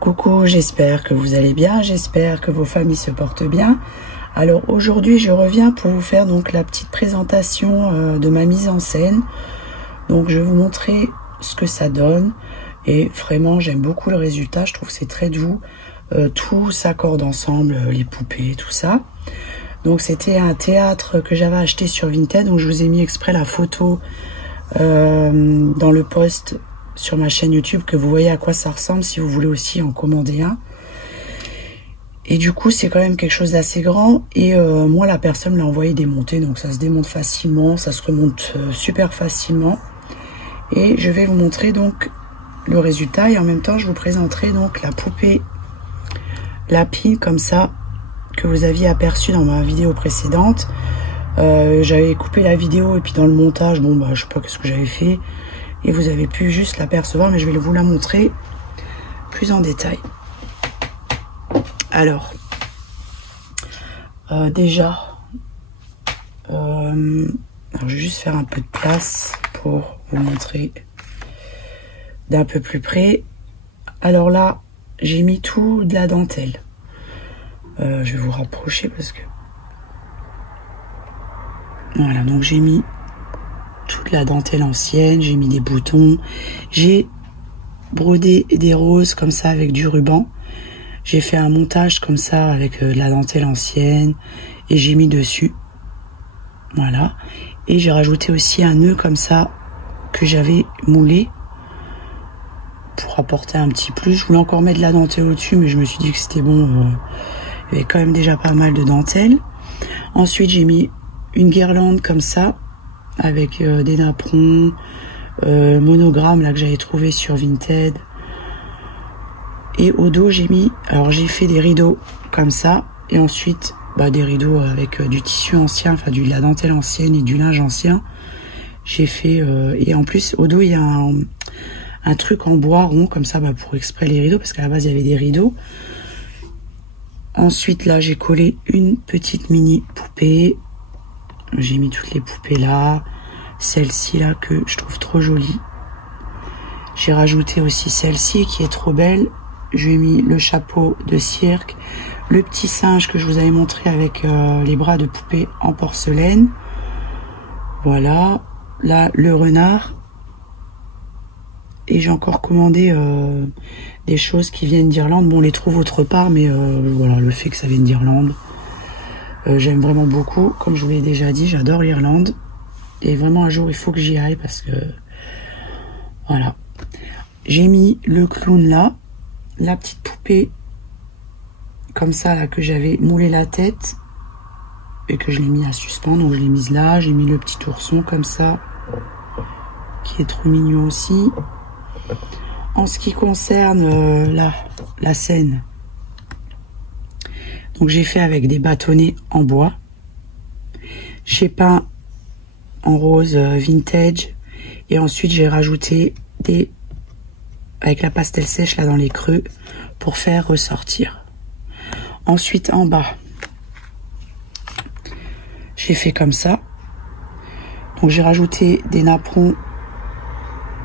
Coucou, j'espère que vous allez bien, j'espère que vos familles se portent bien. Alors aujourd'hui je reviens pour vous faire donc la petite présentation de ma mise en scène. Donc je vais vous montrer ce que ça donne et vraiment j'aime beaucoup le résultat, je trouve que c'est très doux. Tout s'accorde ensemble, les poupées, tout ça. Donc c'était un théâtre que j'avais acheté sur Vinted, donc je vous ai mis exprès la photo dans le post sur ma chaîne YouTube, que vous voyez à quoi ça ressemble si vous voulez aussi en commander un. Et du coup c'est quand même quelque chose d'assez grand et moi la personne me l'a envoyé démonter, donc ça se démonte facilement, ça se remonte super facilement. Et je vais vous montrer donc le résultat et en même temps je vous présenterai donc la poupée lapine comme ça que vous aviez aperçu dans ma vidéo précédente. J'avais coupé la vidéo et puis dans le montage, bon bah je sais pas ce que j'avais fait et vous avez pu juste l'apercevoir, mais je vais vous la montrer plus en détail. Alors déjà alors je vais juste faire un peu de place pour vous montrer d'un peu plus près. Alors là j'ai mis tout de la dentelle. Je vais vous rapprocher parce que voilà, donc j'ai mis toute la dentelle ancienne, j'ai mis des boutons, j'ai brodé des roses comme ça avec du ruban, j'ai fait un montage comme ça avec de la dentelle ancienne et j'ai mis dessus, voilà, et j'ai rajouté aussi un nœud comme ça que j'avais moulé pour apporter un petit plus. Je voulais encore mettre de la dentelle au-dessus, mais je me suis dit que c'était bon, il y avait quand même déjà pas mal de dentelle. Ensuite j'ai mis une guirlande comme ça avec des napperons, monogrammes là que j'avais trouvé sur Vinted. Et au dos j'ai mis, alors j'ai fait des rideaux comme ça et ensuite des rideaux avec du tissu ancien, enfin de la dentelle ancienne et du linge ancien. J'ai fait et en plus au dos il y a un truc en bois rond comme ça pour exprès les rideaux, parce qu'à la base il y avait des rideaux. Ensuite là j'ai collé une petite mini poupée. J'ai mis toutes les poupées là, celle-ci là que je trouve trop jolie. J'ai rajouté aussi celle-ci qui est trop belle. J'ai mis le chapeau de cirque, le petit singe que je vous avais montré avec les bras de poupée en porcelaine. Voilà, là le renard. Et j'ai encore commandé des choses qui viennent d'Irlande. Bon, on les trouve autre part, mais voilà, le fait que ça vienne d'Irlande. J'aime vraiment beaucoup, comme je vous l'ai déjà dit, j'adore l'Irlande et vraiment un jour il faut que j'y aille parce que voilà. J'ai mis le clown là, la petite poupée comme ça là que j'avais moulé la tête et que je l'ai mis à suspendre, donc je l'ai mise là. J'ai mis le petit ourson comme ça qui est trop mignon aussi. En ce qui concerne la scène, donc j'ai fait avec des bâtonnets en bois. J'ai peint en rose vintage. Et ensuite j'ai rajouté avec la pastel sèche là dans les creux pour faire ressortir. Ensuite en bas, j'ai fait comme ça. Donc j'ai rajouté des napperons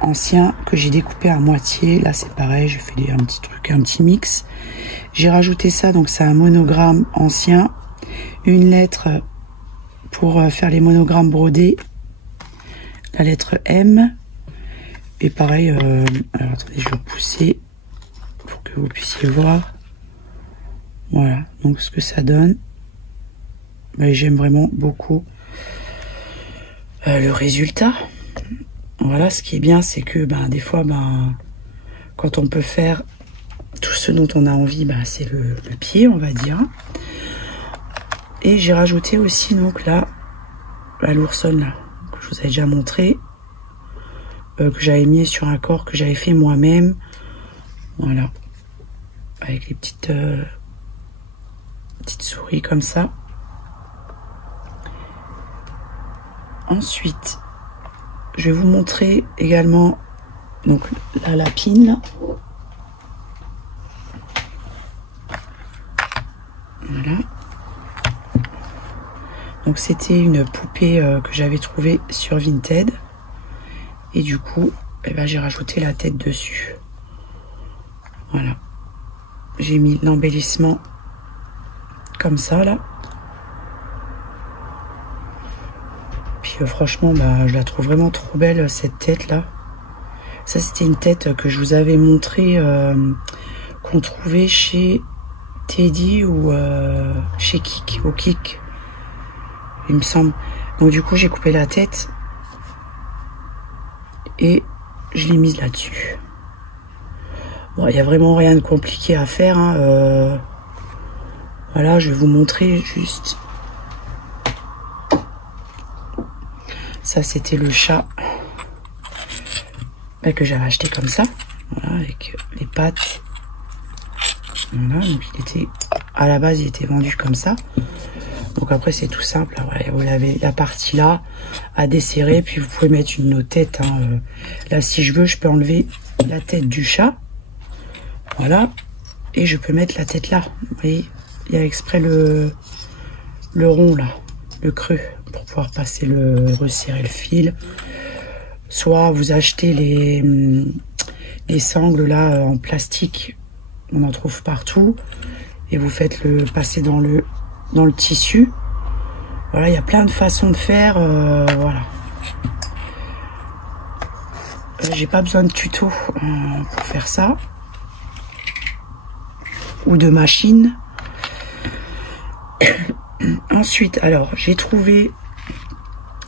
anciens que j'ai découpés à moitié. Là c'est pareil, j'ai fait un petit truc, un petit mix. J'ai rajouté ça, donc c'est un monogramme ancien, une lettre pour faire les monogrammes brodés, la lettre M, et pareil, alors attendez, je vais repousser pour que vous puissiez voir. Voilà, donc ce que ça donne. J'aime vraiment beaucoup le résultat. Voilà, ce qui est bien, c'est que des fois, quand on peut faire tout ce dont on a envie, c'est le pied, on va dire. Et j'ai rajouté aussi donc là la l'oursonne là que je vous avais déjà montré, que j'avais mis sur un corps que j'avais fait moi-même. Voilà, avec les petites souris comme ça. Ensuite, je vais vous montrer également donc la lapine là. Voilà. Donc c'était une poupée que j'avais trouvée sur Vinted. Et du coup, j'ai rajouté la tête dessus. Voilà. j'ai mis l'embellissement comme ça là. Puis franchement, bah, je la trouve vraiment trop belle cette tête là. Ça c'était une tête que je vous avais montré, qu'on trouvait chez Teddy ou chez Kik, au Kik, il me semble. Donc du coup j'ai coupé la tête et je l'ai mise là-dessus. Bon, il n'y a vraiment rien de compliqué à faire, hein. Voilà, je vais vous montrer juste. Ça, c'était le chat que j'avais acheté comme ça. Voilà, avec les pattes. Voilà, donc il était, à la base, il était vendu comme ça. Donc après, c'est tout simple. Là, voilà, vous avez la partie là à desserrer. Puis vous pouvez mettre une autre tête, hein. Là, si je veux, je peux enlever la tête du chat. Voilà. Et je peux mettre la tête là. Vous voyez, il y a exprès le rond là, le creux, pour pouvoir passer resserrer le fil. Soit vous achetez les sangles là en plastique, on en trouve partout, et vous faites passer dans le tissu. Voilà, il y a plein de façons de faire. Voilà. J'ai pas besoin de tuto pour faire ça, ou de machine. Ensuite, alors j'ai trouvé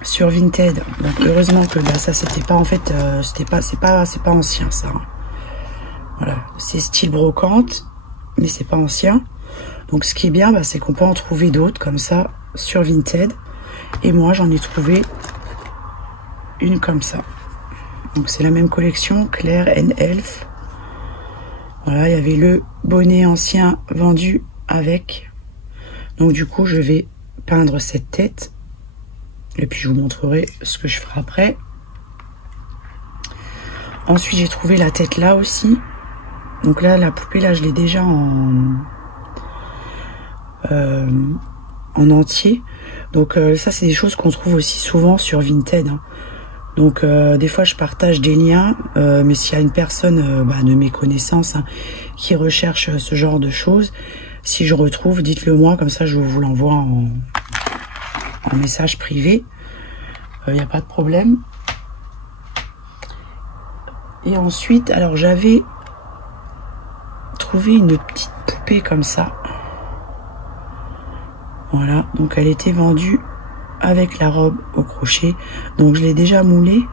sur Vinted, donc heureusement que là ça c'était pas, en fait c'est pas ancien ça, hein. Voilà, c'est style brocante mais c'est pas ancien. Donc ce qui est bien, bah, c'est qu'on peut en trouver d'autres comme ça sur Vinted, et moi j'en ai trouvé une comme ça. Donc c'est la même collection, Claire and Elf. Voilà, il y avait le bonnet ancien vendu avec. Donc du coup je vais peindre cette tête et puis je vous montrerai ce que je ferai après. Ensuite j'ai trouvé la tête là aussi. Donc là la poupée là je l'ai déjà en entier. Donc ça c'est des choses qu'on trouve aussi souvent sur Vinted, hein. Donc des fois je partage des liens, mais s'il y a une personne de mes connaissances, hein, qui recherche ce genre de choses, si je retrouve, dites-le moi, comme ça je vous l'envoie en message privé. Il n'y a pas de problème. Et ensuite, alors j'avais trouvé une petite poupée comme ça. Voilà, donc elle était vendue avec la robe au crochet. Donc je l'ai déjà moulée.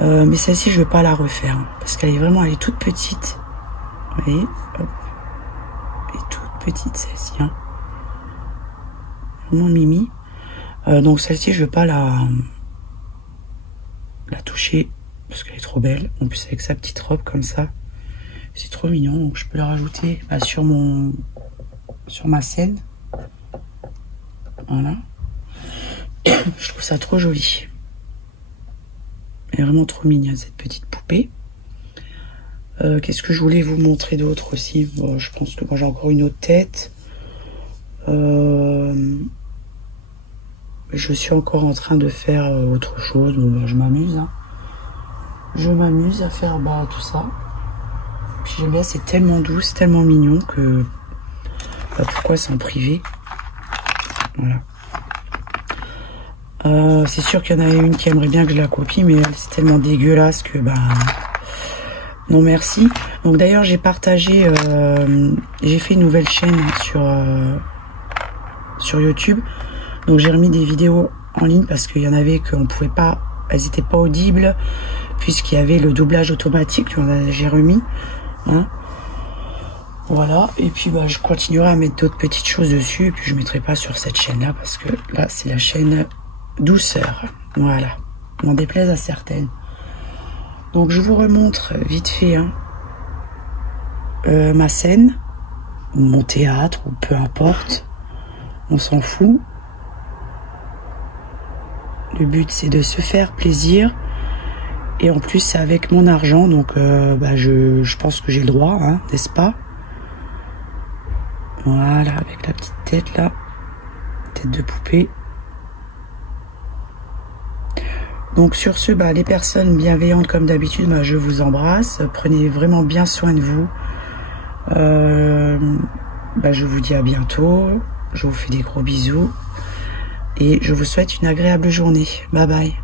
Mais celle-ci, je ne vais pas la refaire, hein, parce qu'elle est toute petite. Vous voyez, hop. Elle est toute petite celle-ci, hein. Vraiment mimi. Donc celle-ci, je ne vais pas la toucher parce qu'elle est trop belle. En plus avec sa petite robe comme ça, c'est trop mignon. Donc je peux la rajouter sur ma scène. Voilà. Je trouve ça trop joli. Elle est vraiment trop mignonne cette petite poupée. Qu'est-ce que je voulais vous montrer d'autre aussi? Bon, je pense que moi j'ai encore une autre tête. Je suis encore en train de faire autre chose. Bon, je m'amuse, hein. Je m'amuse à faire tout ça. Puis j'aime bien, c'est tellement doux, c'est tellement mignon que pourquoi s'en priver? Voilà. C'est sûr qu'il y en a une qui aimerait bien que je la copie, mais c'est tellement dégueulasse que non merci. Donc d'ailleurs j'ai partagé, j'ai fait une nouvelle chaîne sur YouTube. Donc j'ai remis des vidéos en ligne parce qu'il y en avait qu'on pouvait pas, elles n'étaient pas audibles puisqu'il y avait le doublage automatique. J'ai remis, hein. Voilà, et puis je continuerai à mettre d'autres petites choses dessus, et puis je ne mettrai pas sur cette chaîne là parce que là c'est la chaîne douceur. Voilà, m'en déplaise à certaines. Donc je vous remontre vite fait, hein, ma scène ou mon théâtre, ou peu importe, on s'en fout. Le but c'est de se faire plaisir, et en plus c'est avec mon argent, donc je pense que j'ai le droit, hein, n'est-ce pas? Voilà, avec la petite tête là, tête de poupée. Donc sur ce, les personnes bienveillantes comme d'habitude, je vous embrasse. Prenez vraiment bien soin de vous. Je vous dis à bientôt. Je vous fais des gros bisous. Et je vous souhaite une agréable journée. Bye bye.